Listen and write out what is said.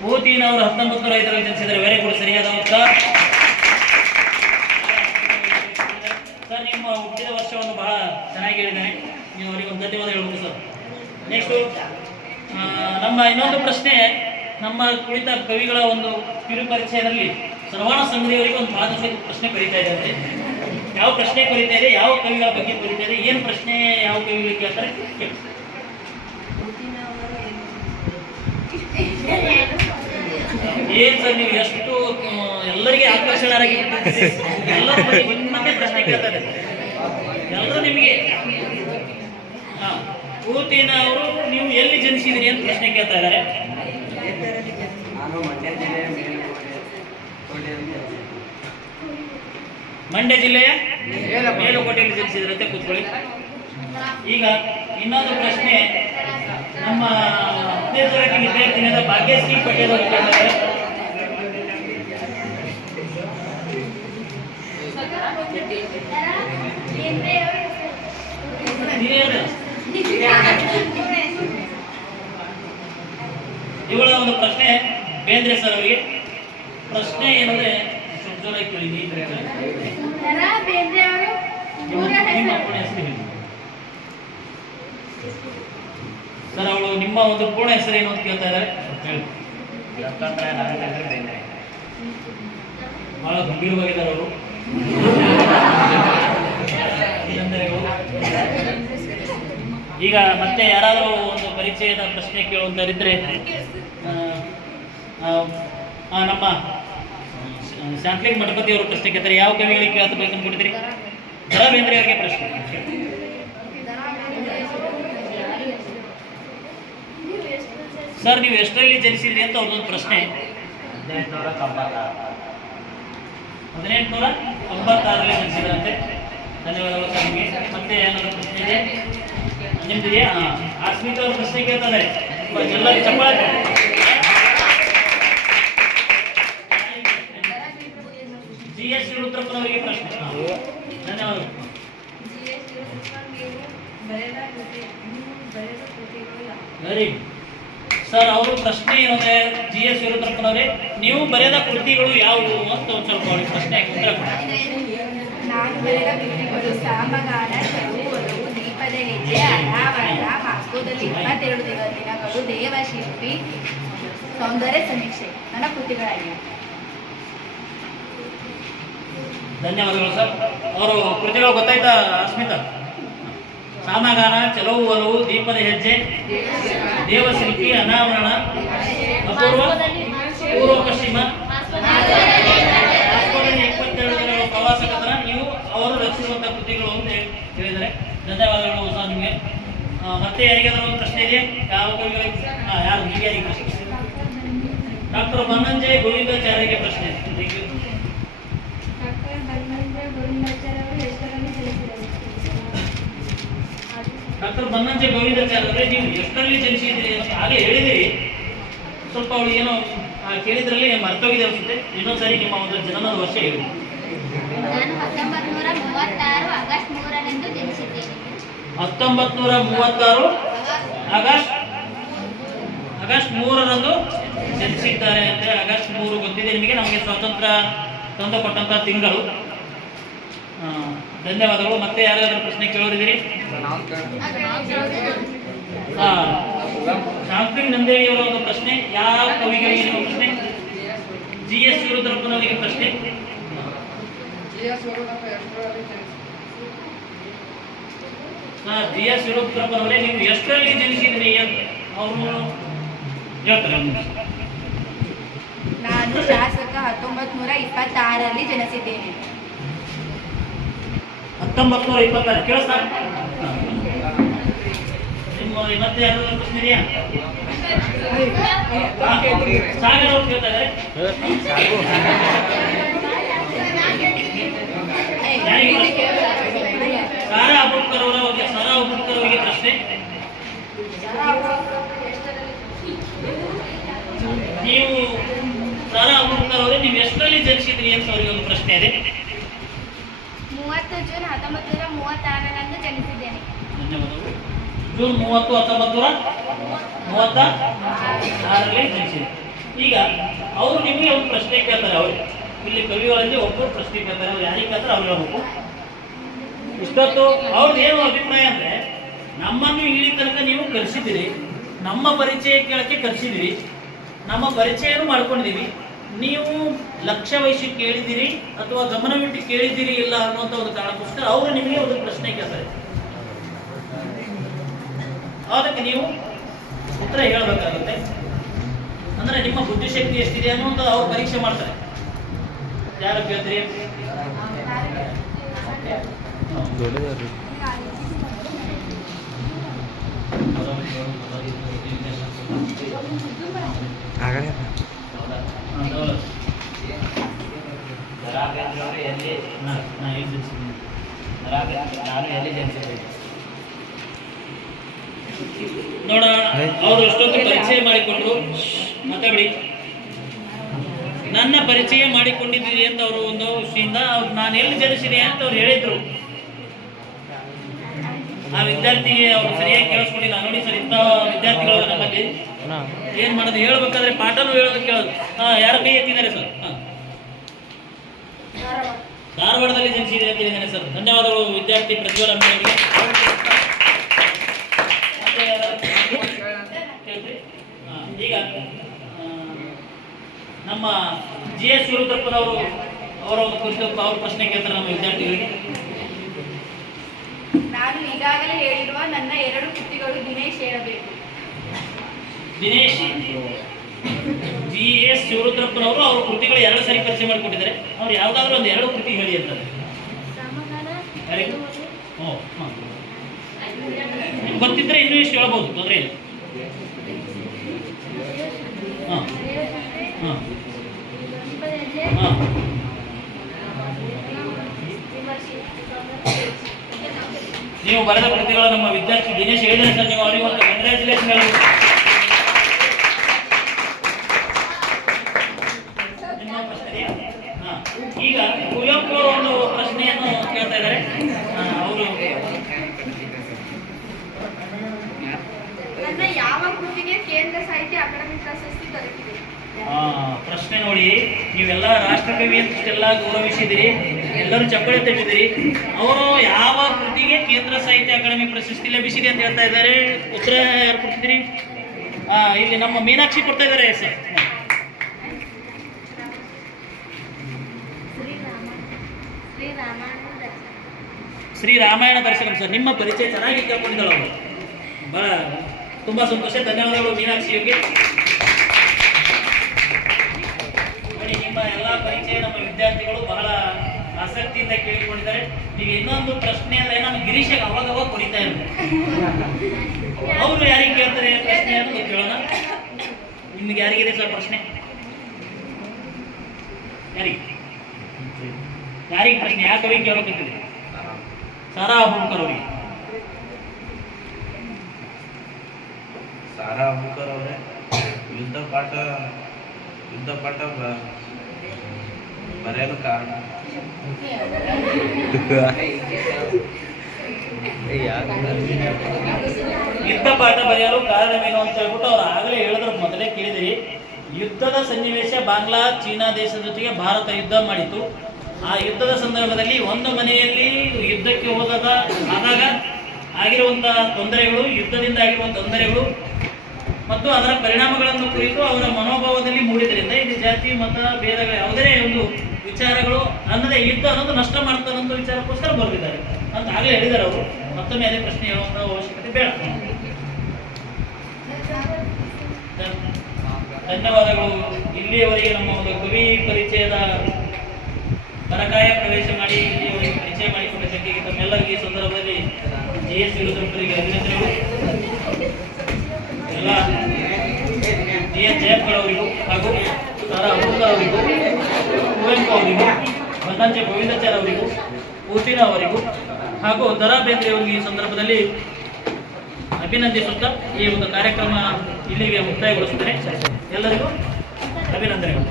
ಪೂತಿನ್ ಅವರು ಹತ್ತೊಂಬತ್ತು ನೂರ ಐದರಲ್ಲಿ ಜನಿಸಿದರೆ ವೆರಿ ಗುಡ್ ಸರಿಯಾದ ಉತ್ತರ? ಸರ್, ನಿಮ್ಮ ಹುಟ್ಟಿದ ವರ್ಷವನ್ನು ಬಹಳ ಚೆನ್ನಾಗಿ ಹೇಳಿದ್ದೇನೆ ನೀವು ಅವರಿಗೆ ಒಂದು ಧನ್ಯವಾದ ಹೇಳ್ಬೋದು ಸರ್. ನೆಕ್ಸ್ಟ್ ನಮ್ಮ ಇನ್ನೊಂದು ಪ್ರಶ್ನೆ, ನಮ್ಮ ಕುಳಿತ ಕವಿಗಳ ಒಂದು ಕಿರು ಪರಿಚಯದಲ್ಲಿ ಸರ್ವಾಣ ಸಂಗ್ರಹಿಯವರಿಗೆ ಒಂದು ಮಾನಸಿಕ ಪ್ರಶ್ನೆ ಕರೀತಾ ಇದ್ದಾರೆ. ಯಾವ ಪ್ರಶ್ನೆ ಕರೀತಾ ಇದೆ? ಯಾವ ಕವಿಗಳ ಬಗ್ಗೆ ಕರೀತಾ ಇದೆ? ಏನು ಪ್ರಶ್ನೆ ಯಾವ ಕವಿಗಳಿಗೆ ಕೇಳ್ತಾರೆ ಕೇಳಿ. ಏನ್ ಸರ್ ನೀವು ಎಷ್ಟು ಎಲ್ಲರಿಗೆ ಆಕರ್ಷಣರಾಗಿ ಎಲ್ಲರೂ ನಿಮ್ಮನ್ನೇ ಪ್ರಶ್ನೆ ಕೇಳ್ತಾರೆ. ಎಲ್ಲರೂ ನಿಮಗೆ? ಹಾ, ಪೂತಿನ ಅವರು ನೀವು ಎಲ್ಲಿ ಜನಿಸಿದಿರಿ ಅಂತ ಪ್ರಶ್ನೆ ಕೇಳ್ತಾ ಇದ್ದಾರೆ. ಮಂಡ್ಯ ಜಿಲ್ಲೆಯ? ಮೇಲುಕೋಟೆಯಲ್ಲಿ ಜನಿಸಿದ್ರಂತೆ ಕೂತ್ಕೊಳ್ಳಿ. ಈಗ ಇನ್ನೊಂದು ಪ್ರಶ್ನೆ, ನಮ್ಮ ತರಗತಿ ವಿದ್ಯಾರ್ಥಿನಿಯಾದ ಭಾಗ್ಯಶ್ರೀ ಪಟೇಲ್ ಅವರು ಕೇಳ್ತಾರೆ ಇವಳ ಒಂದು ಪ್ರಶ್ನೆ ಬೇಂದ್ರೆ ಸರ್ ಅವರಿಗೆ. ಪ್ರಶ್ನೆ ಏನಂದ್ರೆ ಜೋರಾಗಿ ಕೇಳಿ ಸರ್ ಅವಳು ನಿಮ್ಮ ಒಂದು ಪೂರ್ಣ ಹೆಸರು ಏನು ಅಂತ ಕೇಳ್ತಾ ಇದ್ದಾರೆ. ಬಹಳ ಗಂಭೀರವಾಗಿದ್ದಾರೆ ಅವರು. ಈಗ ಮತ್ತೆ ಯಾರಾದರೂ ಒಂದು ಪರಿಚಯದ ಪ್ರಶ್ನೆ ಕೇಳುವಂತರಿದ್ರೆ ನಮ್ಮ ಶಾಂತ್ಲಿಂಗ್ ಮಠಪತಿ ಅವರು ಪ್ರಶ್ನೆ ಕೇಳ್ತಾರೆ. ಯಾವ ಕವಿಗಳಿಗೆ ಕೇಳ್ತಬೇಕು ಅನ್ಕೊಂಡಿದ್ದೀರಿ ದರ ಬೇಂದ್ರೆ ಅವರಿಗೆ ಪ್ರಶ್ನೆ. ಸರ್ ನೀವು ಎಷ್ಟರಲ್ಲಿ ಜನಿಸಿದ್ರಿ ಅಂತ ಅವ್ರದ್ದೊಂದು ಪ್ರಶ್ನೆ. ಹದಿನೆಂಟುನೂರ ತೊಂಬತ್ತಾರು. ಹದಿನೆಂಟುನೂರ ತೊಂಬತ್ತಾರರಲ್ಲಿ ಜನಿಸಿದ್ರಂತೆ. ಧನ್ಯವಾದಗಳು ಸರ್ ನಿಮಗೆ. ಮತ್ತೆ ಏನಾದರೂ ಪ್ರಶ್ನೆ ಇದೆ? ನಿಮ್ದಿದೆಯಾ? ಆ ಆಸ್ಮಿತ್ ಅವರು ಪ್ರಶ್ನೆ ಕೇಳ್ತಾರೆ. ಎಲ್ಲ ಚಪ್ಪಾಳೆ. ಜಿ ಎಸ್ ರುದ್ರಪ್ಪನವರಿಗೆ ಪ್ರಶ್ನೆ. ಧನ್ಯವಾದ ವೆರಿ ಸರ್, ಅವರು ಪ್ರಶ್ನೆ ಏನಂದ್ರೆ, ಜಿ ಎಸ್ ರುದ್ರಪ್ಪನವರೇ ನೀವು ಬರೆದ ಕೃತಿಗಳು ಯಾವುವು ಅಂತ ಒಂದು ಸ್ವಲ್ಪ ಅವ್ರಿಗೆ ಪ್ರಶ್ನೆ ನಾನು ಬರೆದ ಕೃತಿಗಳು ಸಾಮಗಾನ ಅನಾವರಣ ಮಾಸ್ಕೋದಲ್ಲಿ ಇಪ್ಪತ್ತೆರಡು ದಿನ ದಿನಗಳು ದೇವಶಿಲ್ಪಿ ಸೌಂದರ್ಯ ಸಮೀಕ್ಷೆ. ನನ್ನ ಕೃತಿಗಳಾಗಿವೆ. ಧನ್ಯವಾದಗಳು, ಸರ್. ಅವರು ಕೃತಿಗಳು ಗೊತ್ತಾಯ್ತಾ, ಅಸ್ಮಿತಾ? ಸಾಮಗಾನ ಕೆಲವು ಒಲವು, ದೀಪದ ಹೆಜ್ಜೆ ದೇವಶಿಲ್ಪಿ ಅನಾವರಣ, ಅಪೂರ್ವ ಪೂರ್ವ ಪಶ್ಚಿಮ ಇಪ್ಪತ್ತೆರಡು ದಿನಗಳ ಪ್ರವಾಸ ಕಥನ ಇವು ಅವರು ರಚಿಸಿರುವಂತಹ ಕೃತಿಗಳು ಅಂತ ಹೇಳಿ- ಹೇಳಿದ್ದಾರೆ. ಧನ್ಯವಾದಗಳು. ಸರ್ ನಿಮಗೆ. ಮತ್ತೆ ಯಾರಿಗಾದ್ರೂ ಒಂದು ಪ್ರಶ್ನೆ ಇದೆ ಯಾವ ಕವಿಗಳಿಗೆ? ಯಾರು? ಯಾರಿಗೆ ಪ್ರಶ್ನೆ? ಡಾಕ್ಟರ್ ಬನ್ನಂಜಯ್ ಗೋವಿಂದಾಚಾರ್ಯಗೆ ಪ್ರಶ್ನೆ. ಡಾಕ್ಟರ್ ಬನ್ನಂಜೆ ಗೋವಿಂದಾಚಾರ್ಯ ಅವರೇ ನೀವು ಎಷ್ಟರಲ್ಲಿ ಜನಿಸಿದ್ರಿ ಅಂತ ಆಗಲೇ ಹೇಳಿದಿರಿ. ಸ್ವಲ್ಪ ಅವಳು ಏನೋ ಕೇಳಿದ್ರಲ್ಲಿ ಮರ್ತೋಗಿದೆ ಅನ್ಸುತ್ತೆ. ಇನ್ನೊಂದ್ಸರಿ ನಿಮ್ಮ ಒಂದು ಜನನದ ವರ್ಷ ಹೇಳಿ. ನಾನು ಹತ್ತೊಂಬತ್ತು ನೂರ ಮೂವತ್ತಾರು ಆಗಸ್ಟ್ ಮೂರರಂದು ಹತ್ತೊಂಬತ್ತು ನೂರ ಮೂವತ್ತಾರು ಆಗಸ್ಟ್ ಆಗಸ್ಟ್ ಮೂರರಂದು ಜನಿಸಿದ್ದಾರೆ ಅಂತ ಆಗಸ್ಟ್ ಮೂರು ಗೊತ್ತಿದೆ ನಿಮಗೆ, ನಮಗೆ ಸ್ವಾತಂತ್ರ್ಯ ತಂದು ಕೊಟ್ಟಂಥ ತಿಂಗಳು ಧನ್ಯವಾದಗಳು. ಮತ್ತೆ ಯಾರಾದರೂ ಪ್ರಶ್ನೆ ಕೇಳೋರಿದ್ದೀರಿ ಹಾ ಶಾಂತಿಂಗ್ ನಂದೇವಿ ಅವರ ಒಂದು ಪ್ರಶ್ನೆ, ಯಾವ ಕವಿಗಳಿಗೆ ಪ್ರಶ್ನೆ? ಜಿ ಎಸ್ ರುದ್ರಪ್ಪನವರಿಗೆ ಪ್ರಶ್ನೆ. ಜಿ ಎಸ್ ರುದ್ರಪ್ಪನವರೇ ನೀವು ಎಷ್ಟರಲ್ಲಿ ಜನಿಸಿದ್ರಿ ಅಂತ ಅವರು ಹೇಳ್ತಾರೆ. ನಾನು ಶಾಸಕ ಹತ್ತೊಂಬತ್ ನೂರ ಇಪ್ಪತ್ತಾರರಲ್ಲಿ ಜನಿಸಿದ್ದೇನೆ. ಹತ್ತೊಂಬತ್ ನೂರ ಇಪ್ಪತ್ತಾರು ಕೇಳಿಸ್ತಾ ನಿಮ್ಮ ಮತ್ತೆ ಯಾರು ಪ್ರಶ್ನೆ ಸಾಗರ ಅವ್ರು ಕೇಳ್ತಾ ಇದ್ದಾರೆ ಯಾರಿಗೆ ಪ್ರಶ್ನೆ? ಸಾರಾ ಅಬುಡ್ಕರ್ ಅವರ ಬಗ್ಗೆ ಸಾರಾ ಅಬುಡ್ಕರ್ ಅವರಿಗೆ ಪ್ರಶ್ನೆ ನೀವು ಸಾರಾ ಅಬುಡ್ಕರ್ ಅವರೇ ನೀವು ಎಷ್ಟರಲ್ಲಿ ಜನಿಸಿದ್ರಿ ಅಂತ ಅವರಿಗೆ ಒಂದು ಪ್ರಶ್ನೆ ಇದೆ ಮೂವತ್ತು ಜೂನ್ ಹತ್ತೊಂಬತ್ತು ನೂರ ಮೂವತ್ತಾರರಂದು ಜನಿಸಿದ್ದೇನೆ. ಜೂನ್ ಮೂವತ್ತು ಹತ್ತೊಂಬತ್ತು ನೂರ ಮೂವತ್ತ ಆರರಲ್ಲಿ ಜನಿಸಿದೆ. ಈಗ ಅವರು ನಿಮಗೆ ಒಂದು ಪ್ರಶ್ನೆ ಕೇಳ್ತಾರೆ ಅವರು. ಇಲ್ಲಿ ಕವಿಗಳಲ್ಲಿ ಒಬ್ಬರು ಪ್ರಶ್ನೆ ಕೇಳ್ತಾರೆ. ಅವ್ರು ಯಾರಿಗೆ ಕೇಳ್ತಾರೆ ಅವ್ರು ಹೇಳ್ಬೇಕು. ಇಷ್ಟೊತ್ತು ಅವ್ರದ್ದು ಏನು ಅಭಿಪ್ರಾಯ ಅಂದರೆ, ನಮ್ಮನ್ನು ಇಲ್ಲಿ ತನಕ ನೀವು ಕರೆಸಿದ್ದೀರಿ. ನಮ್ಮ ಪರಿಚಯ ಕೇಳಕ್ಕೆ ಕರೆಸಿದ್ದೀರಿ. ನಮ್ಮ ಪರಿಚಯನೂ ಮಾಡ್ಕೊಂಡಿದ್ದೀವಿ. ನೀವು ಲಕ್ಷ್ಯ ವಹಿಸಿ ಕೇಳಿದ್ದೀರಿ ಅಥವಾ ಗಮನವಿಟ್ಟು ಕೇಳಿದ್ದೀರಿ ಇಲ್ಲ ಅನ್ನುವಂಥ ಒಂದು ಕಾರಣಕ್ಕೋಸ್ಕರ ಅವರು ನಿಮಗೆ ಒಂದು ಪ್ರಶ್ನೆ ಕೇಳ್ತಾರೆ. ಅದಕ್ಕೆ ನೀವು ಉತ್ತರ ಹೇಳಬೇಕಾಗುತ್ತೆ. ಅಂದ್ರೆ ನಿಮ್ಮ ಬುದ್ಧಿಶಕ್ತಿ ಎಷ್ಟಿದೆ ಅನ್ನುವಂಥ ಅವ್ರು ಪರೀಕ್ಷೆ ಮಾಡ್ತಾರೆ. ಯಾರು ಕೇಳ್ತೀರಿ? ದರಾ ಬೇಂದ್ರೆಯವರು ಎಲ್ಲಿ ನಾನು ನೋಡ, ಅವರು ಎಷ್ಟೊತ್ತು ಪರಿಚಯ ಮಾಡಿಕೊಂಡ್ರು ಮಾತಾಡಿ ನನ್ನ ಪರಿಚಯ ಮಾಡಿಕೊಂಡಿದ್ದೀರಿ ಅಂತ ಅವರು ಒಂದು ವಿಷಯದಿಂದ ಅವ್ರು ನಾನು ಎಲ್ಲಿ ಜನಿಸಿದೆ ಅಂತ ಅವ್ರು ಹೇಳಿದ್ರು. ಆ ವಿದ್ಯಾರ್ಥಿಗೆ ಅವ್ರು ಸರಿಯಾಗಿ ಕೇಳಿಸ್ಕೊಂಡಿಲ್ಲ. ನೋಡಿ ಸರ್, ಇಂಥ ವಿದ್ಯಾರ್ಥಿಗಳು ನಮ್ಮಲ್ಲಿ. ಏನ್ ಮಾಡೋದು? ಹೇಳ್ಬೇಕಾದ್ರೆ ಪಾಠನು ಹೇಳೋದು ಕೇಳೋದು. ಹಾ ಯಾರ ಕೈ ಎತ್ತಿದ್ದಾರೆ ಸರ್? ಧಾರವಾಡದಲ್ಲಿ ಜನಿಸಿದೆ ಅಂತ ಹೇಳಿದ್ದಾರೆ ಸರ್. ಧನ್ಯವಾದಗಳು ವಿದ್ಯಾರ್ಥಿ ಪ್ರಜ್ವಲ್? ಹಾ, ಈಗ ನಮ್ಮ ಜಿ ಎಸ್ ವಿರುದ್ಧಪ್ಪನವರು ಅವರ ಒಂದು ಕುರಿತು ಅವ್ರ ಪ್ರಶ್ನೆ ಕೇಳ್ತಾರೆ ನಮ್ಮ ವಿದ್ಯಾರ್ಥಿಗಳಿಗೆ. ನಾನು ಈಗಾಗಲೇ ಹೇಳಿರುವ ನನ್ನ ಎರಡು ಕೃತಿಗಳು ದಿನೇಶ್ ಹೇಳಬೇಕು. ದಿನೇಶ್. ಜಿ ಎಸ್ ಶಿವರುದ್ರಪ್ಪನವರು ಅವ್ರ ಕೃತಿಗಳು ಎರಡು ಸರಿ ಪರಿಚಯ ಮಾಡಿಕೊಟ್ಟಿದ್ದಾರೆ. ಅವ್ರು ಯಾವ್ದಾದ್ರು ಒಂದು ಎರಡು ಕೃತಿ ಹೇಳಿ ಅಂತಾರೆ ಗೊತ್ತಿದ್ರೆ ಇನ್ನೂ ಇಷ್ಟು ಹೇಳ್ಬೋದು, ತೊಂದರೆ ಇಲ್ಲ. ಹಾಂ. ನೀವು ಬರೆದ ಕೃತಿಗಳು ನಮ್ಮ ವಿದ್ಯಾರ್ಥಿ ದಿನೇಶ್ ಹೇಳಿದ್ರೆ ಸರ್, ನೀವು ಅವರಿಗೆ ಒಂದು ಕಂಗ್ರ್ಯಾಚುಲೇಷನ್ ಹೇಳ್ಬೇಕು ನಿಮ್ಮ ಪ್ರಶ್ನೆ ಇದೆಯಾ? ಹಾ. ಈಗ ಕುವೆಂಪು ಅವರು ಒಂದು ಪ್ರಶ್ನೆಯನ್ನು ಕೇಳ್ತಾ ಇದ್ದಾರೆ ಅವರು ನನ್ನ ಯಾವ ಕೃತಿಗೆ ಪ್ರಶ್ನೆ ನೋಡಿ. ನೀವೆಲ್ಲ ರಾಷ್ಟ್ರಕವಿ ಅಂತ ಎಲ್ಲ ಗೌರವಿಸಿದಿರಿ. ಎಲ್ಲರೂ ಚಪ್ಪಳಿ ತಟ್ಟಿದಿರಿ. ಅವರು ಯಾವ ಕೃತಿಗೆ ಕೇಂದ್ರ ಸಾಹಿತ್ಯ ಅಕಾಡೆಮಿ ಪ್ರಶಸ್ತಿ ಲಭಿಸಿದೆ ಅಂತ ಹೇಳ್ತಾ ಇದ್ದಾರೆ. ಉತ್ತರ ಯಾರು ಕೊಡ್ತಿದ್ರಿ ಇಲ್ಲಿ ನಮ್ಮ ಮೀನಾಕ್ಷಿ ಕೊಡ್ತಾ ಇದ್ದಾರೆ ಸರ್ ಶ್ರೀ ರಾಮಾಯಣ ದರ್ಶನಂ ಸರ್. ನಿಮ್ಮ ಪರಿಚಯ ಚೆನ್ನಾಗಿ ಕೇಳ್ಕೊಂಡಿದ್ದಾಳೆ ಅವರು ಬಹಳ ತುಂಬಾ ಸಂತೋಷ. ಧನ್ಯವಾದಗಳು ಮೀನಾಕ್ಷಿಯವರಿಗೆ ನೋಡಿ, ನಿಮ್ಮ ಎಲ್ಲ ಪರಿಚಯ, ನಮ್ಮ ವಿದ್ಯಾರ್ಥಿಗಳು ಬಹಳ ಆಸಕ್ತಿಯಿಂದ ಕೇಳಿಕೊಂಡಿದ್ದಾರೆ. ಈಗ ಇನ್ನೊಂದು ಪ್ರಶ್ನೆ ಅಂದ್ರೆ ನಮ್ಮ ಗಿರೀಶಗೆ ಅವಾಗ ಅವಾಗ ಕೊರಿತಾ ಅವರು ಯಾರಿಗೆ ಕೇಳ್ತಾರೆ ಪ್ರಶ್ನೆ ಅಂತ ಕೇಳೋಣ. ನಿಮ್ಗೆ ಯಾರಿಗಿದೆ ಸರ್ ಪ್ರಶ್ನೆ? ಯಾರಿಗೆ? ಯಾರಿಗೆ ಪ್ರಶ್ನೆ? ಯಾಕೆ ಕೇಳೋಕೆ ಸಾರಾ ಬರೆಯಲು ಕಾರಣ. ಯುದ್ಧ ಪಾಠ ಬರೆಯಲು ಕಾರಣವೇನು ಅಂತ ಹೇಳ್ಬಿಟ್ಟು ಅವ್ರು ಆಗಲೇ ಹೇಳಿದ್ರು ಮೊದಲೇ ಕೇಳಿದಿರಿ. ಯುದ್ಧದ ಸನ್ನಿವೇಶ ಬಾಂಗ್ಲಾ ಚೀನಾ ದೇಶದ ಜೊತೆಗೆ ಭಾರತ ಯುದ್ಧ ಮಾಡಿತು ಆ ಯುದ್ಧದ ಸಂದರ್ಭದಲ್ಲಿ ಒಂದು ಮನೆಯಲ್ಲಿ ಯುದ್ಧಕ್ಕೆ ಹೋದಾಗ ಆದಾಗ ಆಗಿರುವಂತಹ ತೊಂದರೆಗಳು, ಯುದ್ಧದಿಂದ ಆಗಿರುವ ತೊಂದರೆಗಳು ಮತ್ತು ಅದರ ಪರಿಣಾಮಗಳನ್ನು ಕುರಿತು ಅವರ ಮನೋಭಾವದಲ್ಲಿ ಮೂಡಿದ್ರಿಂದ ಇದು ಜಾತಿ, ಮತ, ಭೇದಗಳ ಯಾವುದೇ ಒಂದು ವಿಚಾರಗಳು ಅಂದರೆ ಯುದ್ಧ ಅನ್ನೋದು ನಷ್ಟ ಮಾಡ್ತಾರೆ ಅನ್ನೋ ವಿಚಾರಕ್ಕೋಸ್ಕರ ಬರೆದಿದ್ದಾರೆ. ಅಂತ ಆಗಲೇ ಹೇಳಿದ್ದಾರೆ ಅವರು. ಮತ್ತೊಮ್ಮೆ ಅದೇ ಪ್ರಶ್ನೆ ಹೇಳುವಂತಹ ಅವಶ್ಯಕತೆ ಬೇಡ. ಧನ್ಯವಾದಗಳು. ಇಲ್ಲಿಯವರೆಗೆ ನಮ್ಮ ಒಂದು ಕವಿ ಪರಿಚಯದ ಪರಕಾಯ ಪ್ರವೇಶ ಮಾಡಿ ಇಲ್ಲಿಯವರೆಗೆ ಪರಿಚಯ ಮಾಡಿಕೊಂಡ ಸಂಖ್ಯೆಗೆ ತಮ್ಮೆಲ್ಲರಿಗೂ ಈ ಸಂದರ್ಭದಲ್ಲಿ ಜಿ ಎಸ್ ವಿರುದ್ಧರಿಗೆ ಅಭಿನಂದನೆಗಳು. ಎಲ್ಲ ಜಿ ಎಸ್ ಜಯಪ್ಪಳ್ ಅವರಿಗೂ ಹಾಗೂ ತಾರಾ ಅಮೃತ ಅವರಿಗೂ ಕುವೆಂಪು ಅವರಿಗೂ ಬನ್ನಂಜೆ ಗೋವಿಂದಾಚಾರ್ಯ ಅವರಿಗೂ ಪೂತಿನ ಅವರಿಗೂ, ಹಾಗೂ ದರಾ ಬೇಂದ್ರೆ ಅವರಿಗೆ ಈ ಸಂದರ್ಭದಲ್ಲಿ ಅಭಿನಂದಿಸುತ್ತಾ ಈ ಒಂದು ಕಾರ್ಯಕ್ರಮ ಇಲ್ಲಿಗೆ ಮುಕ್ತಾಯಗೊಳಿಸುತ್ತೇನೆ. ಎಲ್ಲರಿಗೂ ಅಭಿನಂದನೆಗಳು.